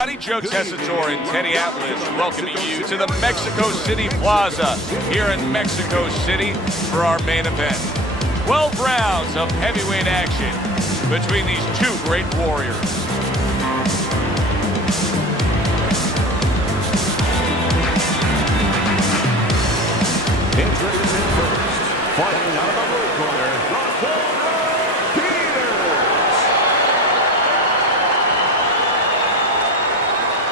Joe Tessitore and Teddy Atlas welcoming you to the Mexico City Plaza here in Mexico City for our main event. 12 rounds of heavyweight action between these two great warriors. Introducing first, fighting out of the blue corner, Peter.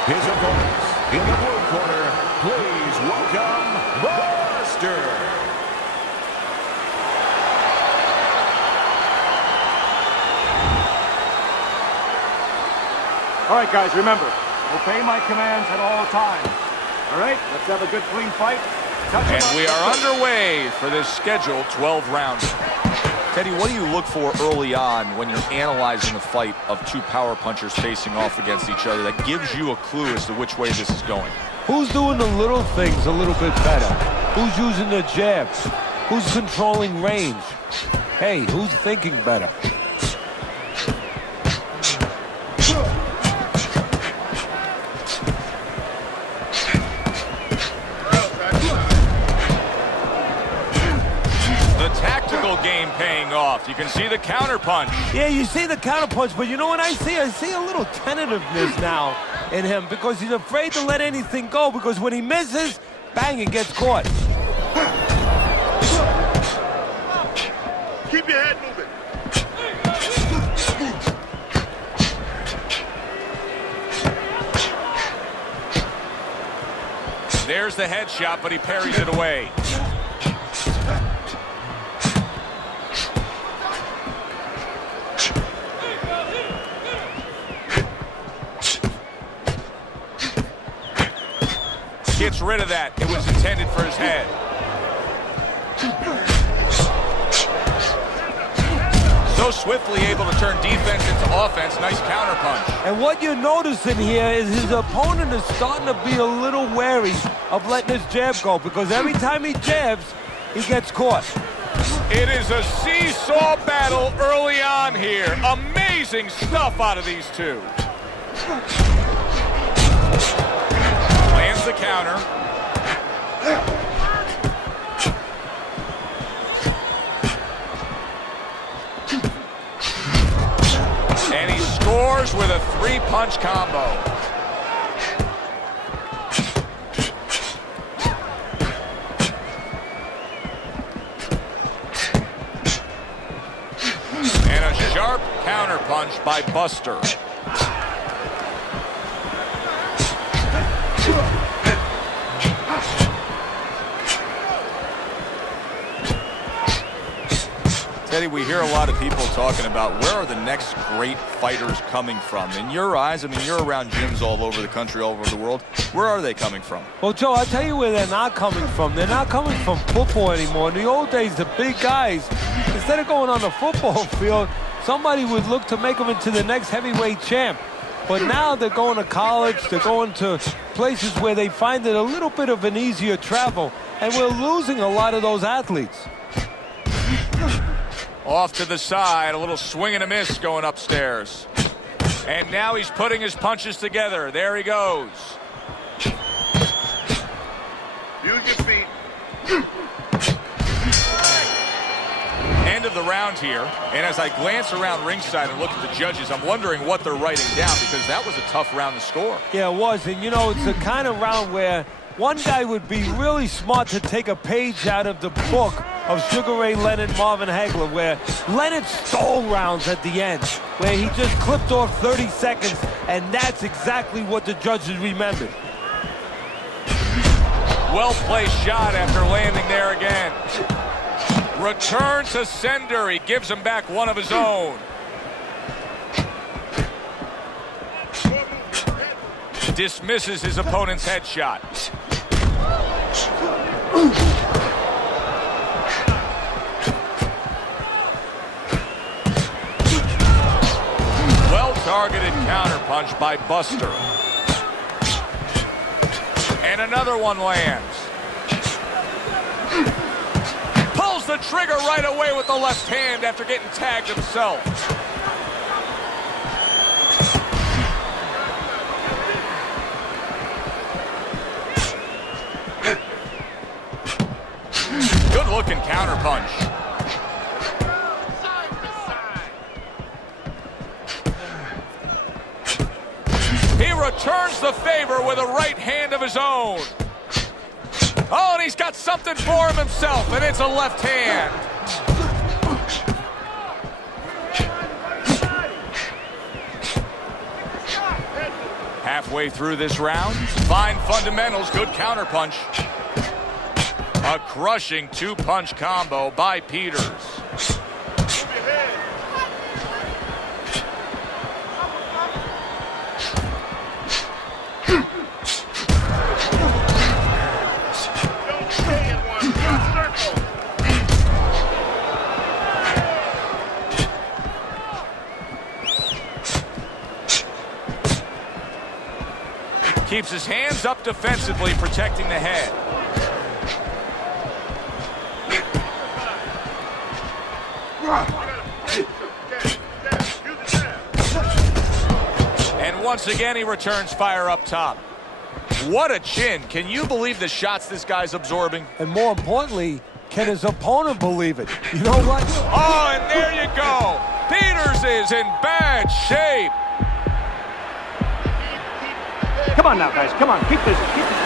His opponents in the blue corner, please welcome Buster. All right, guys, remember, obey my commands at all times. All right, let's have a good, clean fight. And we are underway for this scheduled 12 rounds. Teddy, what do you look for early on when you're analyzing the fight of two power punchers facing off against each other that gives you a clue as to which way this is going? Who's doing the little things a little bit better? Who's using the jabs? Who's controlling range? Hey, who's thinking better? Game paying off. You can see the counter punch. Yeah, you see the counter punch, but you know what I see? I see a little tentativeness now in him because he's afraid to let anything go because when he misses, bang, it gets caught. Keep your head moving. There's the headshot, but he parries it away. Gets rid of that. It was intended for his head. So swiftly able to turn defense into offense. Nice counter punch. And what you're noticing here is his opponent is starting to be a little wary of letting his jab go because every time he jabs, he gets caught. It is a seesaw battle early on here. Amazing stuff out of these two. Lands the counter. And he scores with a three-punch combo. And a sharp counter punch by Buster. Teddy, we hear a lot of people talking about where are the next great fighters coming from. In your eyes, I mean, you're around gyms all over the country, all over the world. Where are they coming from? Well, Joe, I'll tell you where they're not coming from. They're not coming from football anymore. In the old days, the big guys, instead of going on the football field, somebody would look to make them into the next heavyweight champ. But now they're going to college, they're going to places where they find it a little bit of an easier travel, and we're losing a lot of those athletes. Off to the side, a little swing and a miss going upstairs. And now he's putting his punches together. There he goes. Use your feet. End of the round here. And as I glance around ringside and look at the judges, I'm wondering what they're writing down because that was a tough round to score. Yeah, it was. And, you know, it's the kind of round where one guy would be really smart to take a page out of the book of Sugar Ray Leonard, Marvin Hagler, where Leonard stole rounds at the end, where he just clipped off 30 seconds, and that's exactly what the judges remembered. Well-placed shot after landing there again. Return to sender. He gives him back one of his own. Dismisses his opponent's headshot. Well-targeted counterpunch by Buster. And another one lands. Pulls the trigger right away with the left hand after getting tagged himself. Good-looking counterpunch. He returns the favor with a right hand of his own. Oh, and he's got something for him himself, and it's a left hand. Halfway through this round, fine fundamentals, good counterpunch. A crushing two-punch combo by Peters. Keeps his hands up defensively, protecting the head. And once again, he returns fire up top. What a chin. Can you believe the shots this guy's absorbing? And more importantly, can his opponent believe it? You know what? Oh, and there you go. Peters is in bad shape. Come on now, guys. Come on. Keep this. Keep this.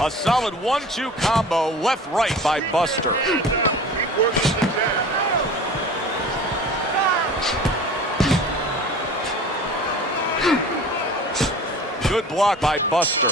A solid 1-2 combo, left-right by Buster. Good block by Buster.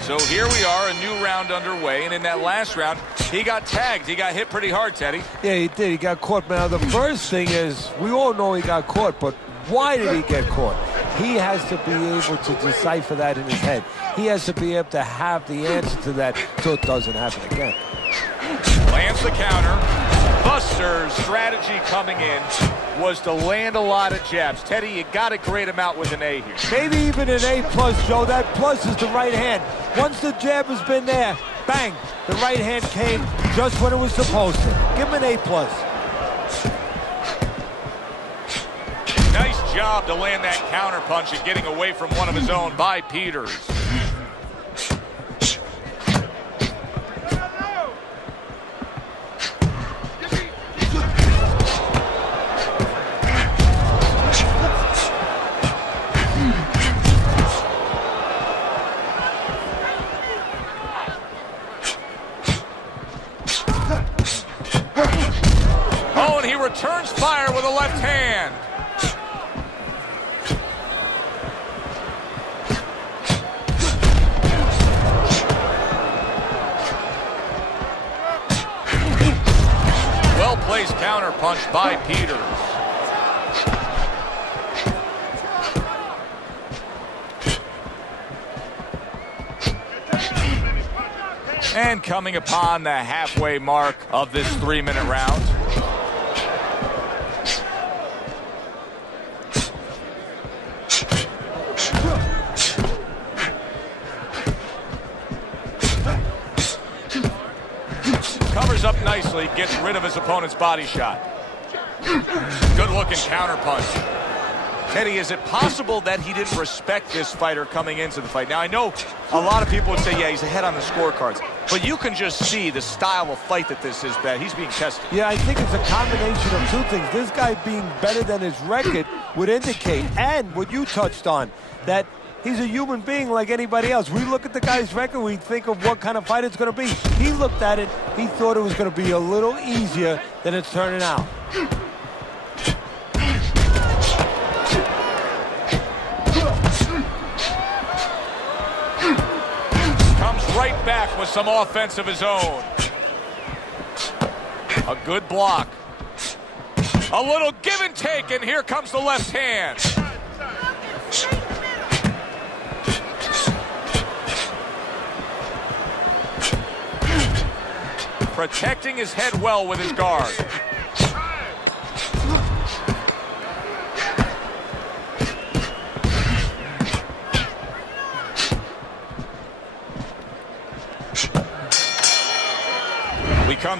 So here we are, a new round underway, and in that last round, he got tagged. He got hit pretty hard, Teddy. Yeah, he did. He got caught. Now, the first thing is, we all know he got caught, but why did he get caught? He has to be able to decipher that in his head. He has to be able to have the answer to that so it doesn't happen again. Lands the counter. Buster's strategy coming in was to land a lot of jabs. Teddy, you got to grade him out with an A here. Maybe even an A+, Joe. That plus is the right hand. Once the jab has been there, bang, the right hand came just when it was supposed to. Give him an A+. Nice job to land that counter punch and getting away from one of his own by Peters. Oh, and he returns fire with a left hand. Well-placed counter punch by Peters. And coming upon the halfway mark of this 3-minute round. Covers up nicely, gets rid of his opponent's body shot. Good looking counter punch. Teddy, is it possible that he didn't respect this fighter coming into the fight? Now, I know a lot of people would say, yeah, he's ahead on the scorecards. But you can just see the style of fight that this is, that he's being tested. Yeah, I think it's a combination of two things. This guy being better than his record would indicate, and what you touched on, that he's a human being like anybody else. We look at the guy's record, we think of what kind of fight it's going to be. He looked at it, he thought it was going to be a little easier than it's turning out. Right back with some offense of his own. A good block. A little give and take, and here comes the left hand. Protecting his head well with his guard.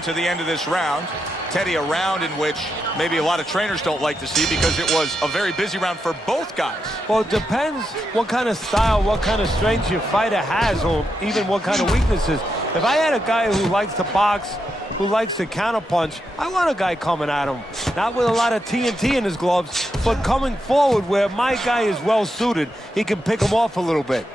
to the end of this round. Teddy, a round in which maybe a lot of trainers don't like to see because it was a very busy round for both guys. Well, it depends what kind of style, what kind of strength your fighter has, or even what kind of weaknesses. If I had a guy who likes to box, who likes to counterpunch, I want a guy coming at him, not with a lot of TNT in his gloves, but coming forward where my guy is well suited. He can pick him off a little bit.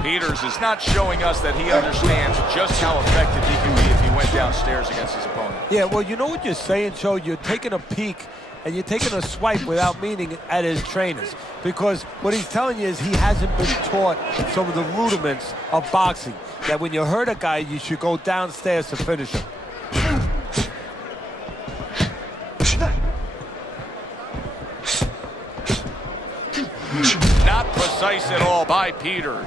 Peters is not showing us that he understands just how effective he can be if he went downstairs against his opponent. Yeah, well, you know what you're saying, Joe? You're taking a peek and you're taking a swipe without meaning at his trainers. Because what he's telling you is he hasn't been taught some of the rudiments of boxing. That when you hurt a guy, you should go downstairs to finish him. Not precise at all by Peters.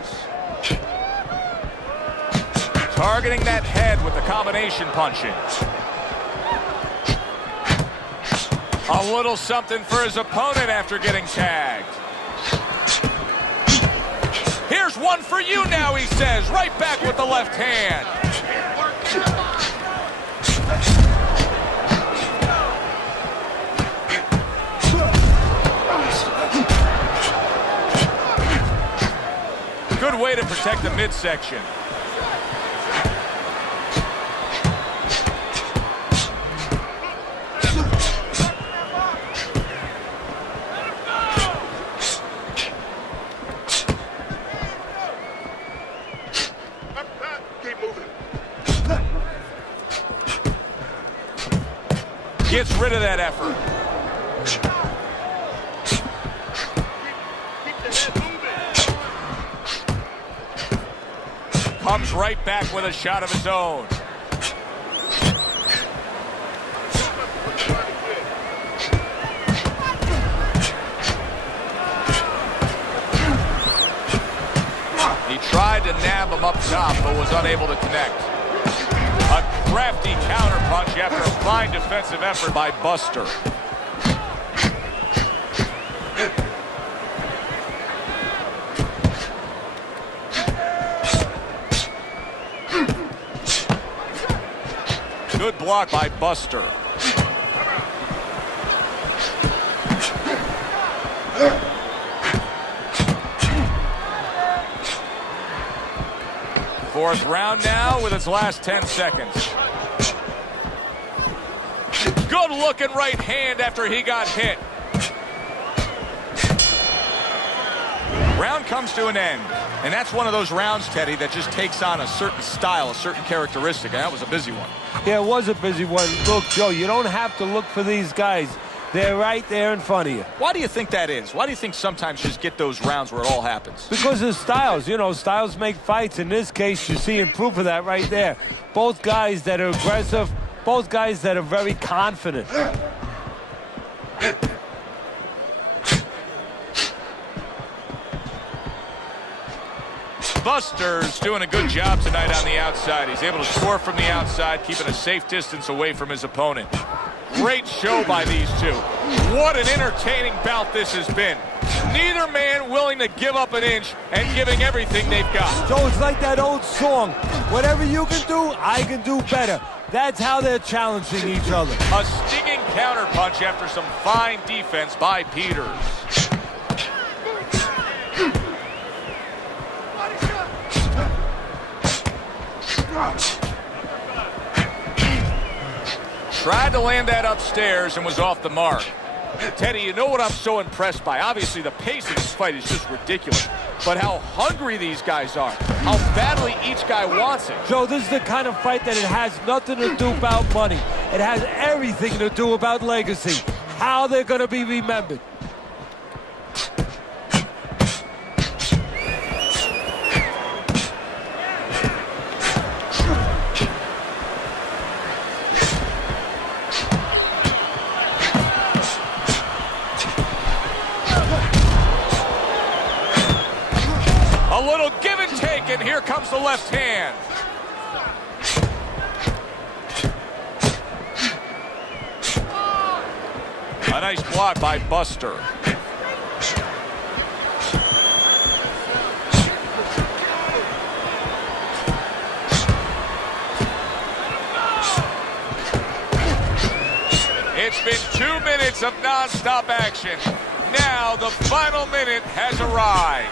Targeting that head with the combination punching. A little something for his opponent after getting tagged. Here's one for you now, he says. Right back with the left hand. Good way to protect the midsection. Gets rid of that effort. Comes right back with a shot of his own. He tried to nab him up top, but was unable to connect. A crafty counterpunch after a fine defensive effort by Buster. Good block by Buster. Fourth round now with its last 10 seconds. Good looking right hand after he got hit. Round comes to an end. And that's one of those rounds, Teddy, that just takes on a certain style, a certain characteristic. And that was a busy one. Yeah, it was a busy one. Look, Joe, you don't have to look for these guys. They're right there in front of you. Why do you think that is? Why do you think sometimes you just get those rounds where it all happens? Because of styles. You know, styles make fights. In this case, you're seeing proof of that right there. Both guys that are aggressive, both guys that are very confident. Buster's doing a good job tonight on the outside. He's able to score from the outside, keeping a safe distance away from his opponent. Great show by these two. What an entertaining bout this has been. Neither man willing to give up an inch and giving everything they've got. So it's like that old song, whatever you can do, I can do better. That's how they're challenging each other. A stinging counterpunch after some fine defense by Peters. Tried to land that upstairs and was off the mark. Teddy, you know what I'm so impressed by? Obviously, the pace of this fight is just ridiculous. But how hungry these guys are. How badly each guy wants it. Joe, this is the kind of fight that it has nothing to do about money. It has everything to do about legacy. How they're going to be remembered. A little give and take, and here comes the left hand. A nice block by Buster. It's been 2 minutes of non-stop action. Now the final minute has arrived.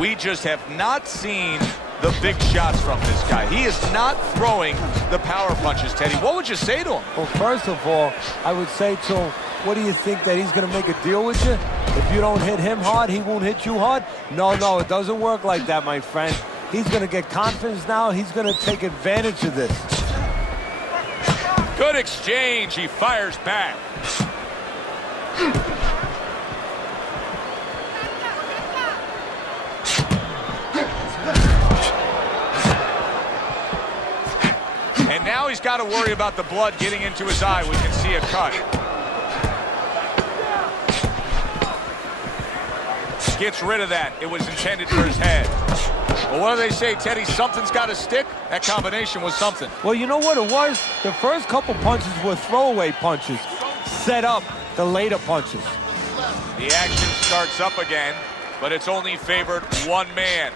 We just have not seen the big shots from this guy. He is not throwing the power punches, Teddy. What would you say to him? Well, first of all, I would say to him, what do you think, that he's going to make a deal with you? If you don't hit him hard, he won't hit you hard? No, it doesn't work like that, my friend. He's going to get confidence now. He's going to take advantage of this. Good exchange. He fires back. And now he's got to worry about the blood getting into his eye. We can see a cut. Gets rid of that. It was intended for his head. Well, what do they say, Teddy? Something's got to stick. That combination was something. Well, you know what it was? The first couple punches were throwaway punches, set up the later punches. The action starts up again, but it's only favored one man.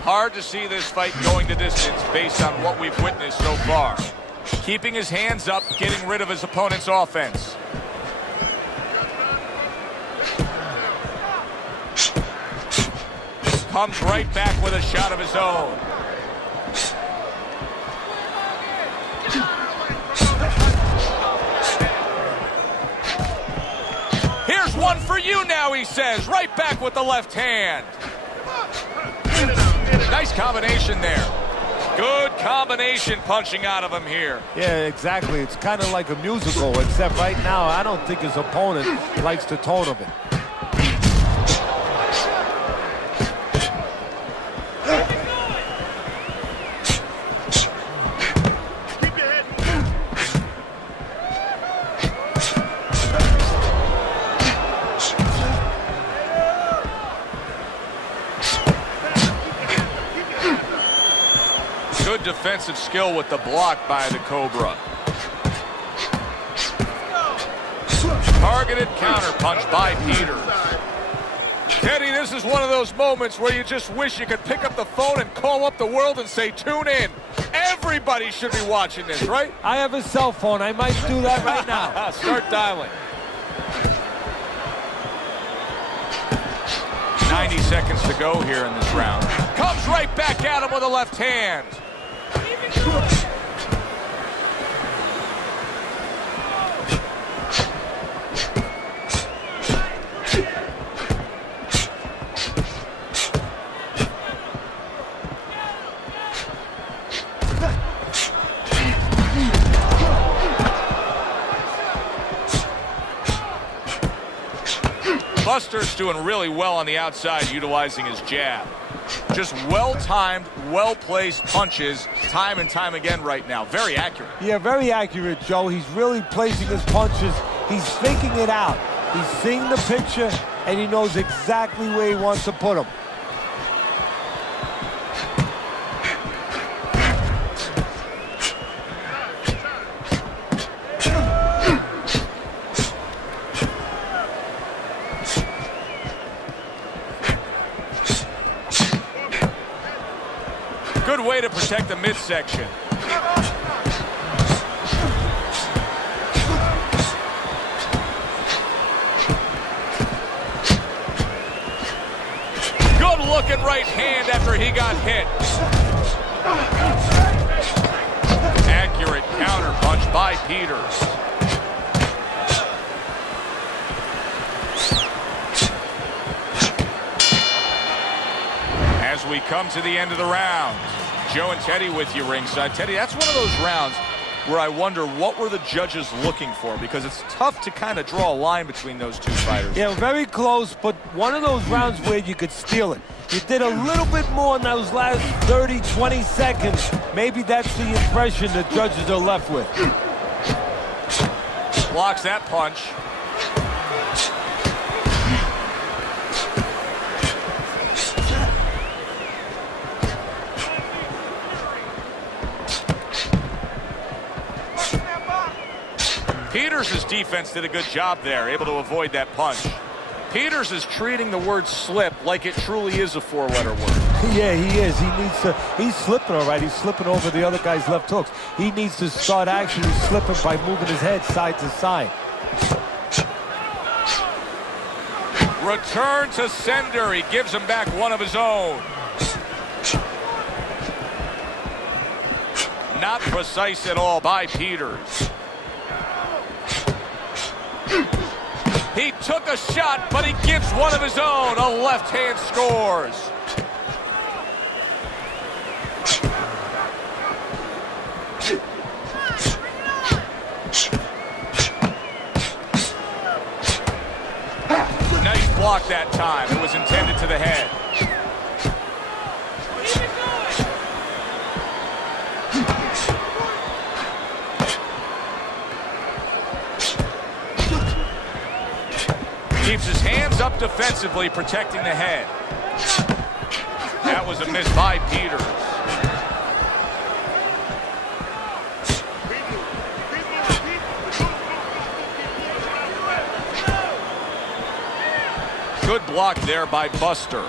Hard to see this fight going the distance based on what we've witnessed so far. Keeping his hands up, getting rid of his opponent's offense. Comes right back with a shot of his own. Here's one for you now, he says. Right back with the left hand. Nice combination there. Good combination punching out of him here. Yeah, exactly. It's kind of like a musical, except right now, I don't think his opponent likes the tone of it. Good defensive skill with the block by the Cobra. Targeted counter punch by Peter. Teddy, this is one of those moments where you just wish you could pick up the phone and call up the world and say, tune in. Everybody should be watching this, right? I have a cell phone. I might do that right now. Start dialing. 90 seconds to go here in this round. Comes right back at him with a left hand. Buster's doing really well on the outside, utilizing his jab. Just well-timed, well-placed punches time and time again right now. Very accurate. Yeah, very accurate, Joe. He's really placing his punches. He's thinking it out. He's seeing the picture, and he knows exactly where he wants to put them. Good way to protect the midsection. Good looking right hand after he got hit. Accurate counter punch by Peters. As we come to the end of the round, Joe and Teddy with you ringside. Teddy, that's one of those rounds where I wonder what were the judges looking for, because it's tough to kind of draw a line between those two fighters. Yeah, very close, but one of those rounds where you could steal it. You did a little bit more in those last 30, 20 seconds. Maybe that's the impression the judges are left with. Blocks that punch. Peters' defense did a good job there, able to avoid that punch. Peters is treating the word slip like it truly is a four-letter word. Yeah, he is. He's slipping all right. He's slipping over the other guy's left hooks. He needs to start actually slipping by moving his head side to side. Return to sender. He gives him back one of his own. Not precise at all by Peters. He took a shot, but he gives one of his own. A left hand scores. Nice block that time. It was intended to the head. Keeps his hands up defensively, protecting the head. That was a miss by Peters. Good block there by Buster.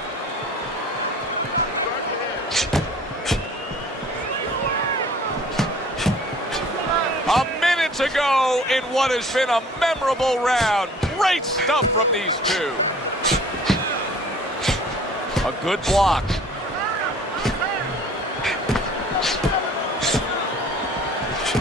A minute to go in what has been a memorable round. Great stuff from these two. A good block.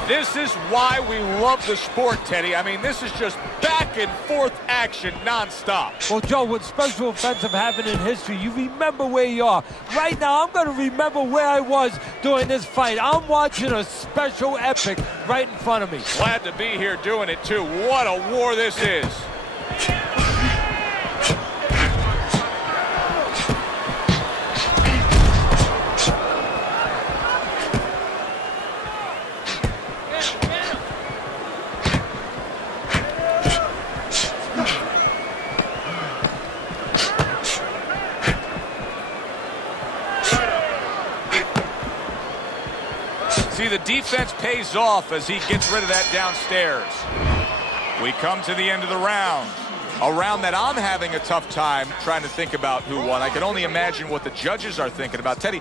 This is why we love the sport, Teddy. I mean, this is just back and forth action nonstop. Well, Joe, with special offensive happening in history, you remember where you are. Right now, I'm going to remember where I was during this fight. I'm watching a special epic right in front of me. Glad to be here doing it, too. What a war this is. See, the defense pays off as he gets rid of that downstairs. We come to the end of the round. A round that I'm having a tough time trying to think about who won. I can only imagine what the judges are thinking about. Teddy,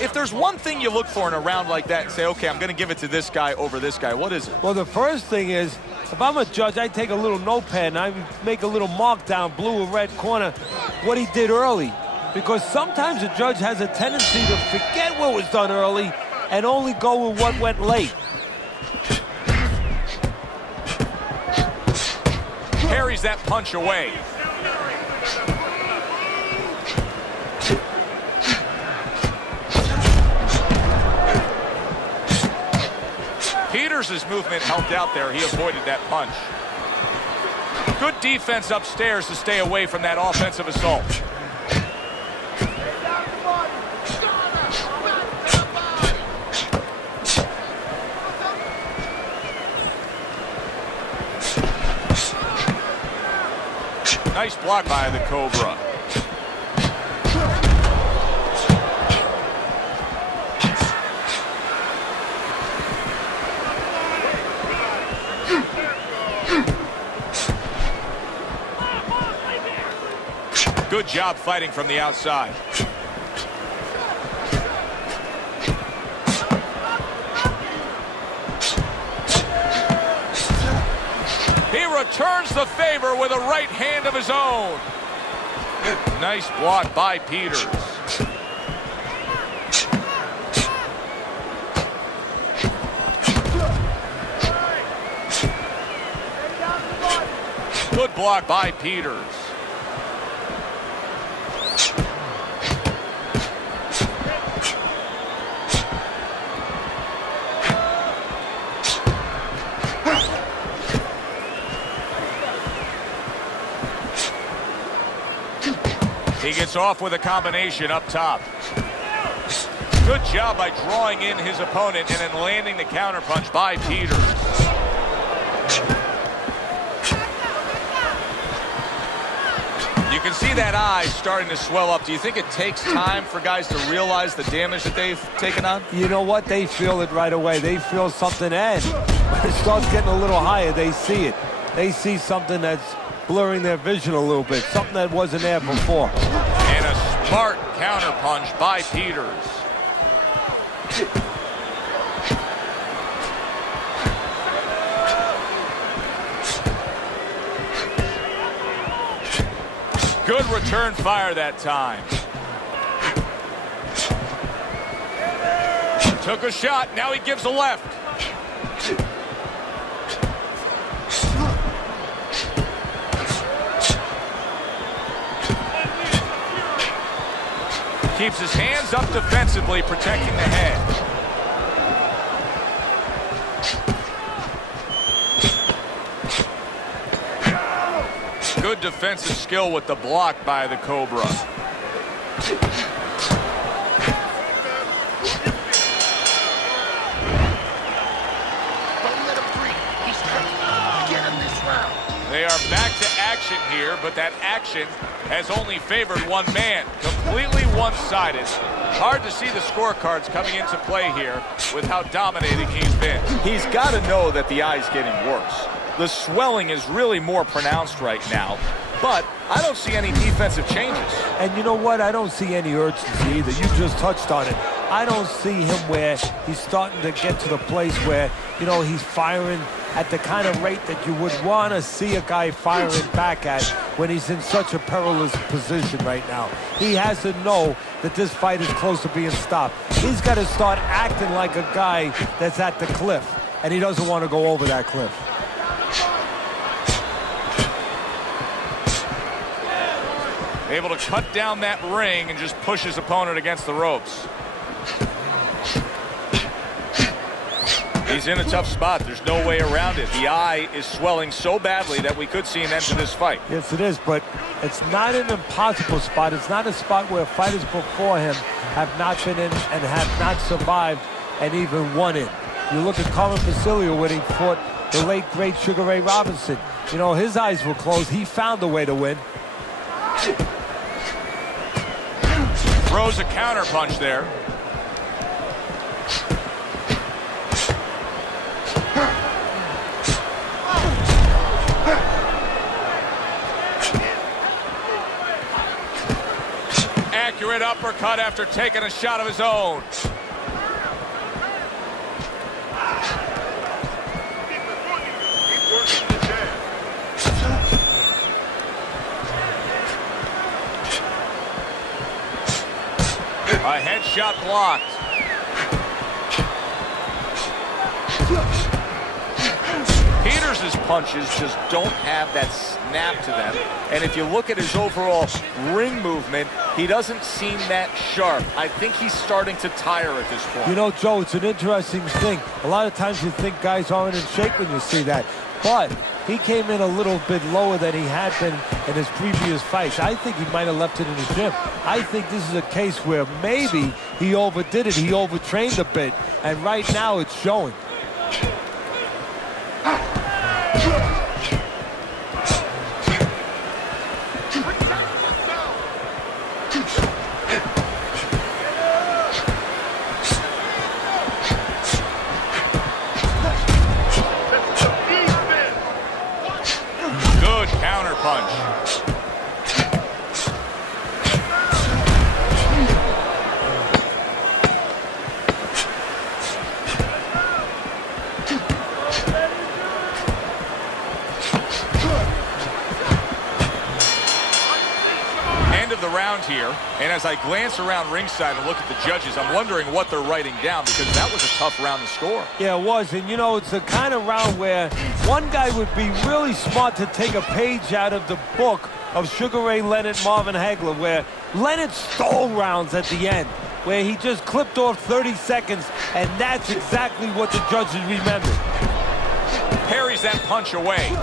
if there's one thing you look for in a round like that and say, okay, I'm going to give it to this guy over this guy, what is it? Well, the first thing is, if I'm a judge, I take a little notepad and I make a little mark down, blue or red corner, what he did early. Because sometimes a judge has a tendency to forget what was done early and only go with what went late. Carries that punch away. Peters' movement helped out there. He avoided that punch. Good defense upstairs to stay away from that offensive assault. Nice block by the Cobra. Good job fighting from the outside. He returns the favor with a right hand of his own. Nice block by Peters. Good block by Peters. He gets off with a combination up top. Good job by drawing in his opponent and then landing the counterpunch by Peters. You You can see that eye starting to swell up. Do you think it takes time for guys to realize the damage that they've taken on? You know what? They feel it right away. They feel something, and when it starts getting a little higher, they see it. They see something that's blurring their vision a little bit, something that wasn't there before. And a smart counterpunch by Peters. Good return fire that time. Took a shot, now he gives a left. Keeps his hands up defensively, protecting the head. Good defensive skill with the block by the Cobra. They are back to action here, but that action has only favored one man. Completely one-sided. Hard to see the scorecards coming into play here with how dominating he's been. He's got to know that the eye's getting worse. The swelling is really more pronounced right now, but I don't see any defensive changes. And you know what? I don't see any urgency either. You just touched on it. I don't see him where he's starting to get to the place where, you know, he's firing at the kind of rate that you would want to see a guy firing back at when he's in such a perilous position right now. He has to know that this fight is close to being stopped. He's got to start acting like a guy that's at the cliff, and he doesn't want to go over that cliff. Able to cut down that ring and just push his opponent against the ropes. He's in a tough spot. There's no way around it. The eye is swelling so badly that we could see an end to this fight. Yes, it is, but it's not an impossible spot. It's not a spot where fighters before him have not been in and have not survived and even won in. You look at Carmen Basilio when he fought the late, great Sugar Ray Robinson. You know, his eyes were closed. He found a way to win. Throws a counter punch there. Accurate uppercut after taking a shot of his own. A headshot blocked. Peters' punches just don't have that snap to them. And if you look at his overall ring movement, he doesn't seem that sharp. I think he's starting to tire at this point. You know, Joe, it's an interesting thing. A lot of times you think guys aren't in shape when you see that. But he came in a little bit lower than he had been in his previous fights. I think he might have left it in the gym. I think this is a case where maybe he overdid it. He overtrained a bit. And right now it's showing. Here, and as I glance around ringside and look at the judges, I'm wondering what they're writing down, because that was a tough round to score. Yeah, it was, and you know, it's the kind of round where one guy would be really smart to take a page out of the book of Sugar Ray Leonard, Marvin Hagler, where Leonard stole rounds at the end, where he just clipped off 30 seconds, and that's exactly what the judges remembered. Parries that punch away.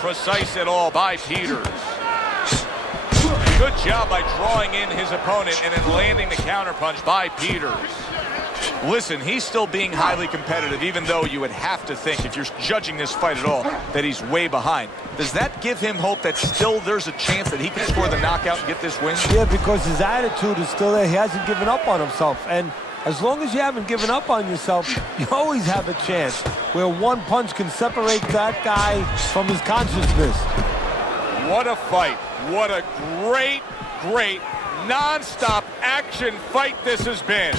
Precise at all by Peters. Good job by drawing in his opponent and then landing the counterpunch by Peters. Listen, he's still being highly competitive, even though you would have to think, if you're judging this fight at all, that he's way behind. Does that give him hope that still there's a chance that he can score the knockout and get this win? Yeah, because his attitude is still there. He hasn't given up on himself. And as long as you haven't given up on yourself, you always have a chance where one punch can separate that guy from his consciousness. What a fight. What a great, great, non-stop action fight this has been.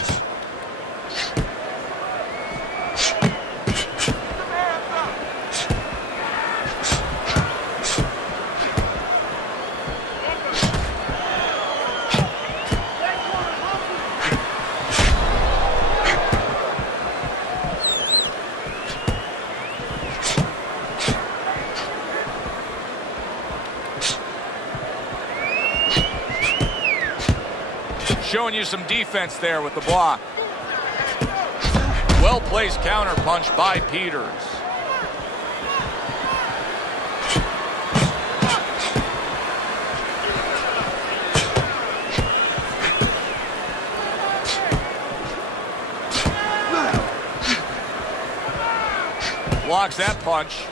Showing you some defense there with the block. Well-placed counter punch by Peters. Blocks that punch.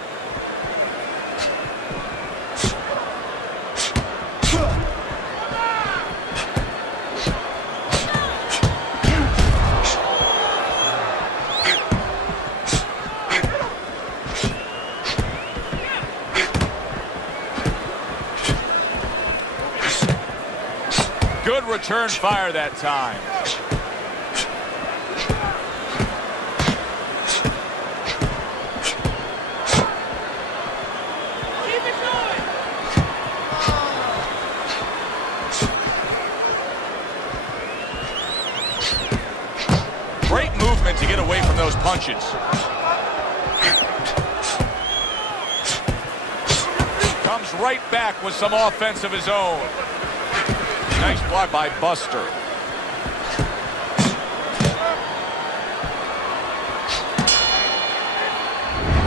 Good return fire that time. Keep it going. Great movement to get away from those punches. Comes right back with some offense of his own. Nice block by Buster.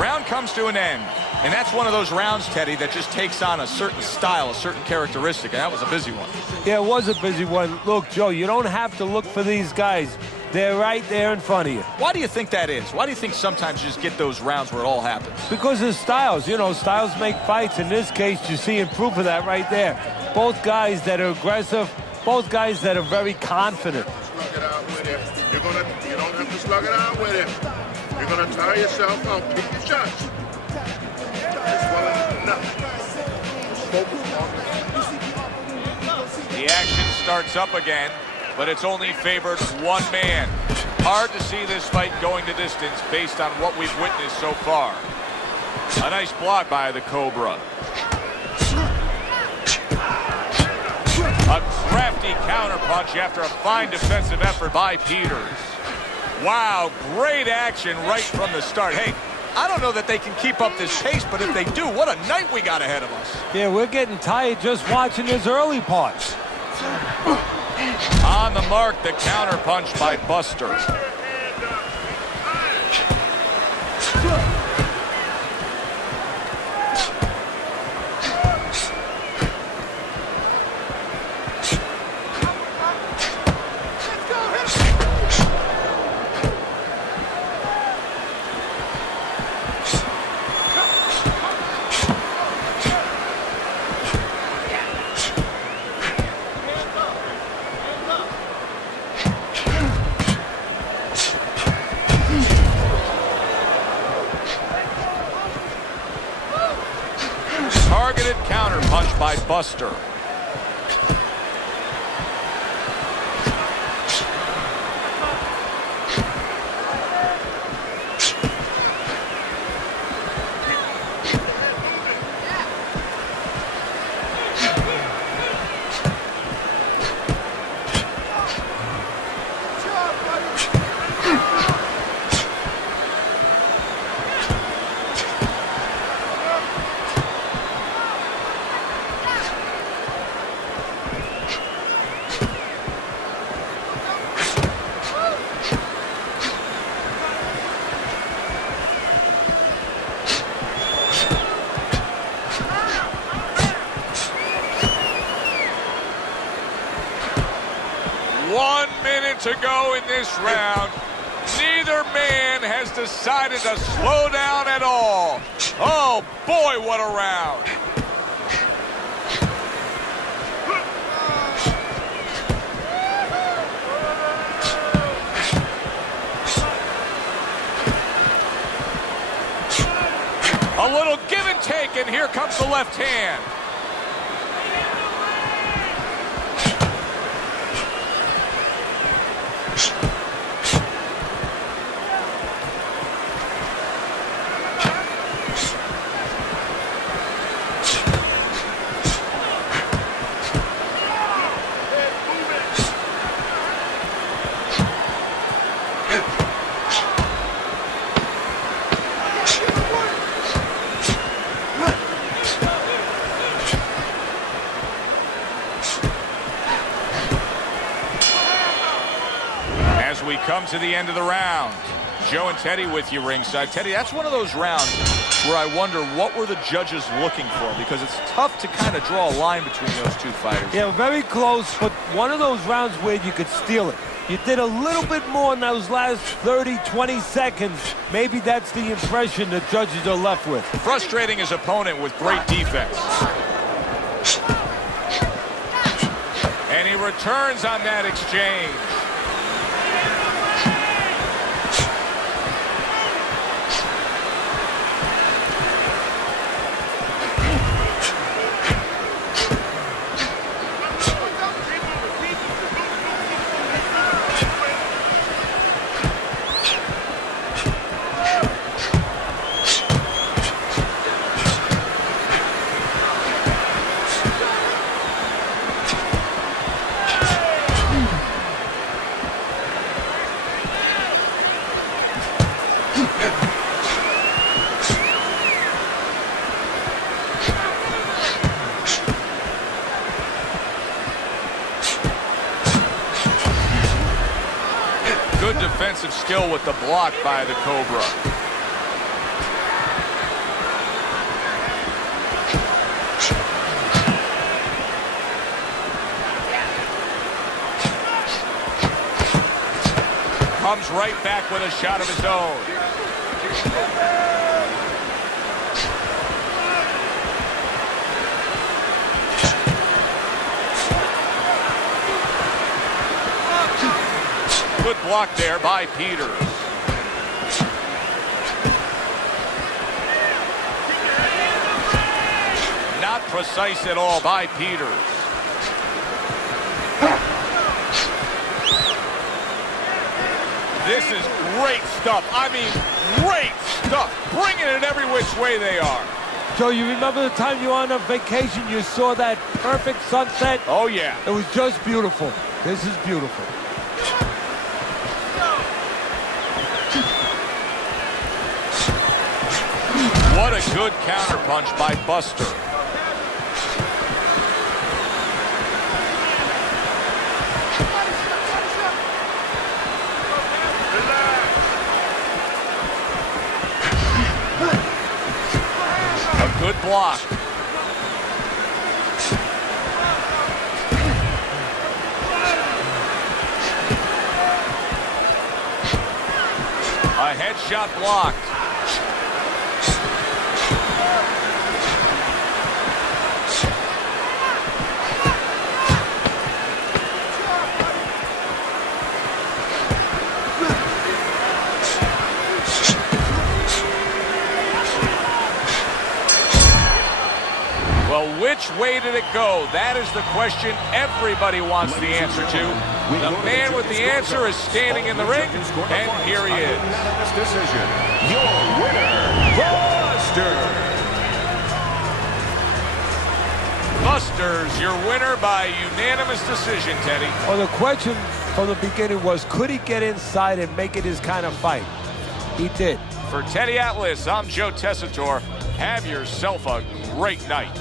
Round comes to an end. And that's one of those rounds, Teddy, that just takes on a certain style, a certain characteristic. And that was a busy one. Yeah, it was a busy one. Look, Joe, you don't have to look for these guys. They're right there in front of you. Why do you think that is? Why do you think sometimes you just get those rounds where it all happens? Because of styles. You know, styles make fights. In this case, you're seeing proof of that right there. Both guys that are aggressive, both guys that are very confident. Slug it out with him. You don't have to slug it out with him. You're gonna tire yourself out. Pick your shots. As well as enough. Focus on The action starts up again, but it's only favored one man. Hard to see this fight going to distance based on what we've witnessed so far. A nice block by the Cobra. A crafty counterpunch after a fine defensive effort by Peters. Wow, great action right from the start. Hey, I don't know that they can keep up this pace, but if they do, what a night we got ahead of us. Yeah, we're getting tired just watching his early parts. On the mark, the counterpunch by Buster. Targeted counterpunch by Buster. to go in this round. Neither man has decided to slow down at all. Oh, boy, what a round. A little give and take, and here comes the left hand. As we come to the end of the round, Joe and Teddy with you ringside. Teddy, that's one of those rounds where I wonder what were the judges looking for, because it's tough to kind of draw a line between those two fighters. Yeah, very close, but one of those rounds where you could steal it. You did a little bit more in those last 30, 20 seconds. Maybe that's the impression the judges are left with. Frustrating his opponent with great defense. And he returns on that exchange. Good defensive skill with the block by the Cobra. Comes right back with a shot of his own. Good block there by Peter. Not precise at all by Peters. This is great stuff. I mean, great stuff. Bringing it every which way they are. Joe, you remember the time you were on a vacation, you saw that perfect sunset? Oh, yeah. It was just beautiful. This is beautiful. What a good counterpunch by Buster. A good block. A headshot blocked. Well, which way did it go? That is the question everybody wants the answer to. The man with the answer is standing in the ring, and here he is. Decision, your winner, Buster. Buster's your winner by unanimous decision, Teddy. Well, the question from the beginning was, could he get inside and make it his kind of fight? He did. For Teddy Atlas, I'm Joe Tessitore. Have yourself a great night.